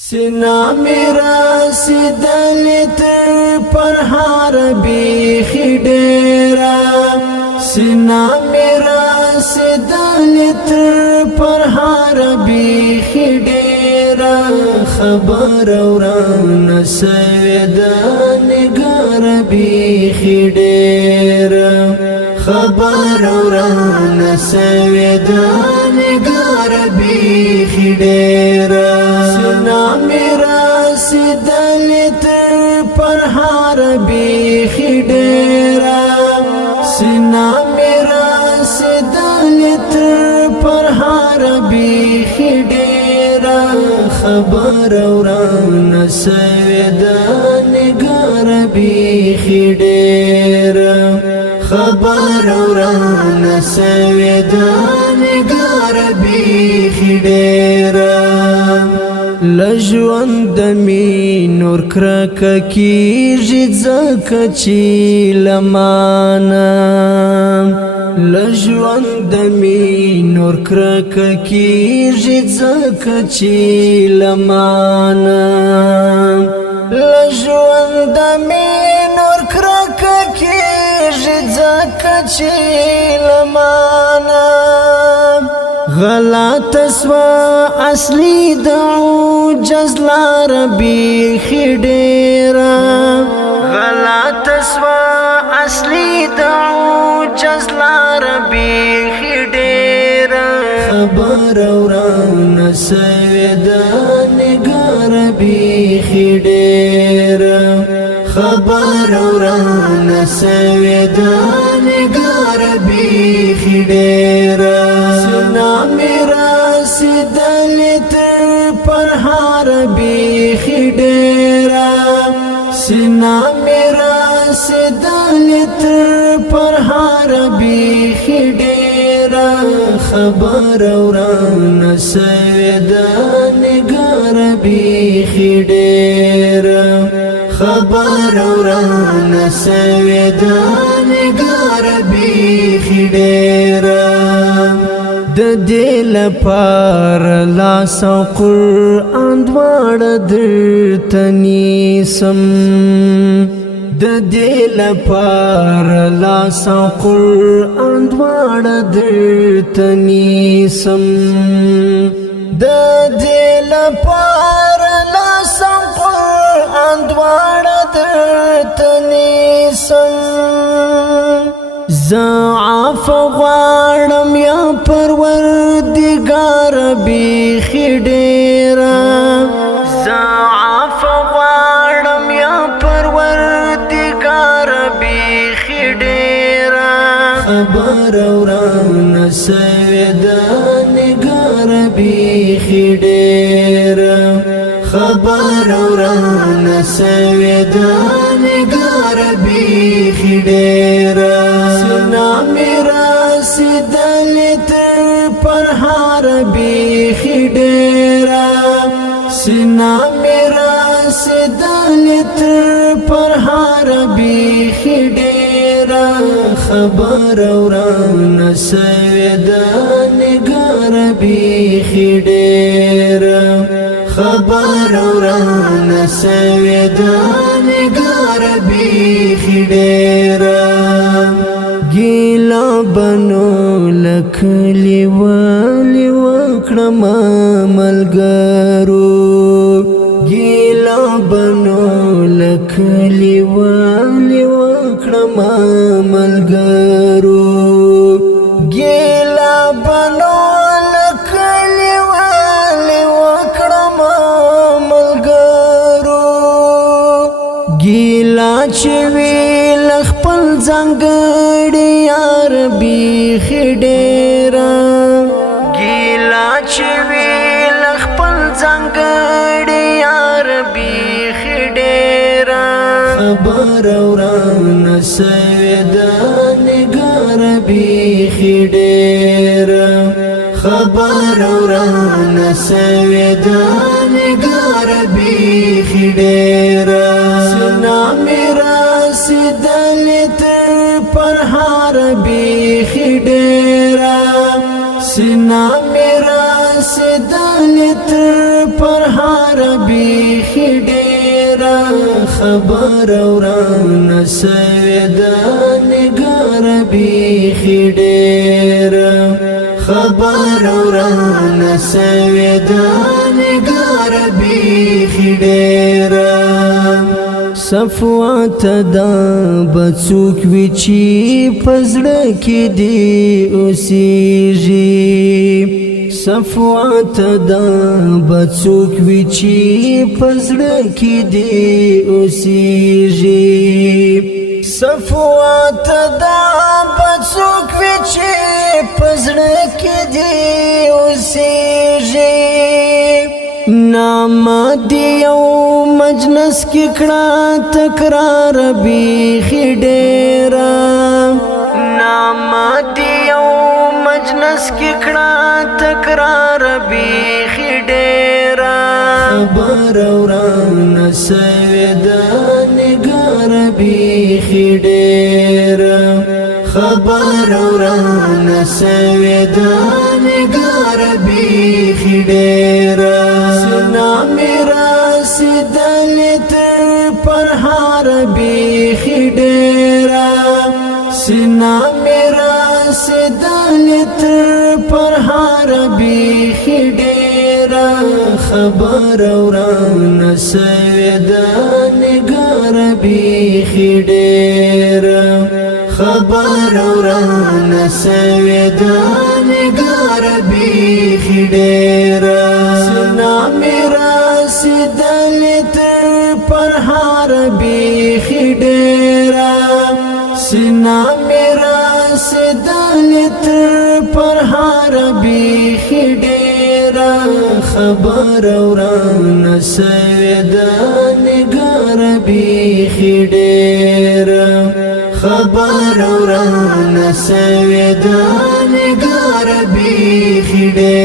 سنا میرا سیدل تر پرهار بیخی ډیرا سنا میرا سیدل تر پرهار بیخی ډیرا خبر وران سوید نگار بیخی ډیرا خبر وران سوید نگار بیخی ډیرا سنا میرا سیدل تر پرهار بیخی ډیرا سنا میرا سیدل تر پرهار بیخی ډیرا خبر وران سوید نگار بیخی ډیرا خبر وران سوید نگار بیخی ډیرا لژوند می نور کرک کیږي ځکه چې لمانه لژوند می نور کرک کیږي ځکه چې لمانه لژوند می نور کرک کیږي ځکه چې لمانه غلط سوا اصلی دعو جزلار بیخی ډیرا غلط سوا اصلی دعو جزلار بیخی ډیرا خبر وران سوید نگار بیخی ډیرا خبر وران سوید نگار بیخی ډیرا سنا میرا سیدل تر پرهار بیخی ډیرا سنا میرا سیدل تر پرهار بیخی ډیرا خبر وران سوید نگار بیخی ډیرا خبر وران سوید نگار بیخی ډیرا د دل پار لاس او قرآن دواړه درته نیسم د دل پار لاس او قرآن دواړه درته نیسم د دل پار لاس او قرآن دواړه درته نیسم زعف غواړم یا پروردگار بیخی ډیرا زعف غواړم یا پروردگار بیخی ډیرا خبر وران سوید نگار بیخی ډیرا خبر وران سوید نگار بیخی ډیرا سنا میرا سیدل تر پرهار بیخی ډیرا سنا میرا سیدل تر پرهار بیخی ډیرا خبر وران سوید نگار بیخی ډیرا خبر وران سوید نگار بیخی ډیرا گیلا بنو لکلی والی وکړم ملګرو گیلا بنو لکلی والی وکړم ملګرو گیلا بنو لکلی والی وکړم ملګرو گیلا چې ویل خپل ځانګړی یار بیخی ډیرا گیلا چې ویل خپل ځانګړی یار بیخی ډیرا خبر وران سوید نگار بیخی ډیرا خبر وران سوید نگار بیخی ډیرا سنا میرا سیدل تر پرهار بیخی ډیرا سنا میرا سے دل تر پر ہار بھی بیخی ډیرا خبر وران سوی دا نگار بیخی ډیرا خبر وران سوی دا نگار بیخی ډیرا صفوات دا بڅوک وچی پزړه کې دی اوسېږي صفوات دا بڅوک وچی پزړه کې دی اوسېږي صفوات دا بڅوک وچی پزړه کې دی اوسېږي نام دیو مجلس کی کړه تکرار بیخی ډیرا نام دیو مجلس کی کړه تکرار بیخی ډیرا خبر وران سوی دا نگار بیخی ډیرا خبر وران سوی دا نگار بیخی ډیرا سنا میرا سدل تر پرهار بیخی ډیرا سنا میرا سدل تر پرهار بیخی ډیرا خبر وران سوی دا نگار بیخی ډیرا خبر وران سوی دا نگار بیخی ډیرا سنا میرا سدل تر پرهار بیخی ډیرا سنا میرا سدل تر پرهار بیخی ډیرا خبر وران سوی دا نگار بیخی ډیرا خبر وران سوی دا نگار بیخی ډیرا